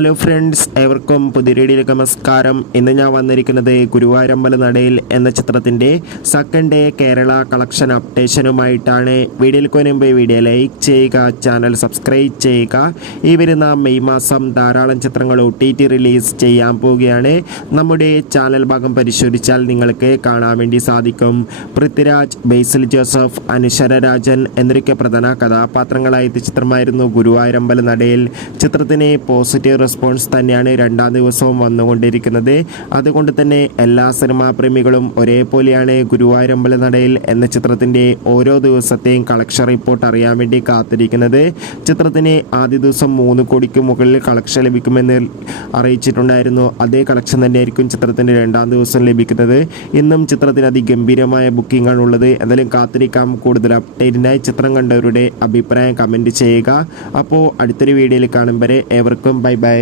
Hello friends, ഏവർക്കും പുതിയ വീഡിയോയിലേക്ക് നമസ്കാരം. ഇന്ന് ഞാൻ വന്നിരിക്കുന്നത് ഗുരുവായൂരമ്പലം നടയിൽ എന്ന ചിത്രത്തിൻ്റെ സെക്കൻഡ് ഡേ കേരള കളക്ഷൻ അപ്ഡേഷനുമായിട്ടാണ്. വീഡിയോയിൽ മുൻപ് വീഡിയോ ലൈക്ക് ചെയ്യുക, ചാനൽ സബ്സ്ക്രൈബ് ചെയ്യുക. ഈ വരുന്ന മെയ് മാസം ധാരാളം ചിത്രങ്ങൾ OTT റിലീസ് ചെയ്യാൻ പോവുകയാണ്. നമ്മുടെ ചാനൽ ഭാഗം പരിശോധിച്ചാൽ നിങ്ങൾക്ക് കാണാൻ വേണ്ടി സാധിക്കും. പൃഥ്വിരാജ്, ബേസിൽ ജോസഫ്, അനശ്വര രാജൻ എന്നൊക്കെ പ്രധാന കഥാപാത്രങ്ങളായ ചിത്രമായിരുന്നു ഗുരുവായൂരമ്പലം നടയിൽ. ചിത്രത്തിന് പോസിറ്റീവ് റെസ്പോൺസ് തന്നെയാണ് രണ്ടാം ദിവസവും വന്നുകൊണ്ടിരിക്കുന്നത്. അതുകൊണ്ട് തന്നെ എല്ലാ സിനിമാ പ്രേമികളും ഒരേപോലെയാണ് ഗുരുവായൂരമ്പലം നടയിൽ എന്ന ചിത്രത്തിൻ്റെ ഓരോ ദിവസത്തെയും കളക്ഷൻ റിപ്പോർട്ട് അറിയാൻ വേണ്ടി കാത്തിരിക്കുന്നത്. ചിത്രത്തിന് ആദ്യ ദിവസം 3 കോടിക്ക് മുകളിൽ കളക്ഷൻ ലഭിക്കുമെന്ന് അറിയിച്ചിട്ടുണ്ടായിരുന്നു. അതേ കളക്ഷൻ തന്നെയായിരിക്കും ചിത്രത്തിൻ്റെ രണ്ടാം ദിവസം ലഭിക്കുന്നത്. ഇന്നും ചിത്രത്തിന് അതിഗംഭീരമായ ബുക്കിംഗ് ആണുള്ളത്. എന്തായാലും കാത്തിരിക്കാം. കൂടുതൽ അപ്ഡേറ്റിനായി ചിത്രം കണ്ടവരുടെ അഭിപ്രായം കമൻറ്റ് ചെയ്യുക. അപ്പോൾ അടുത്തൊരു വീഡിയോയിൽ കാണും വരെ ഏവർക്കും ബൈ ബൈ.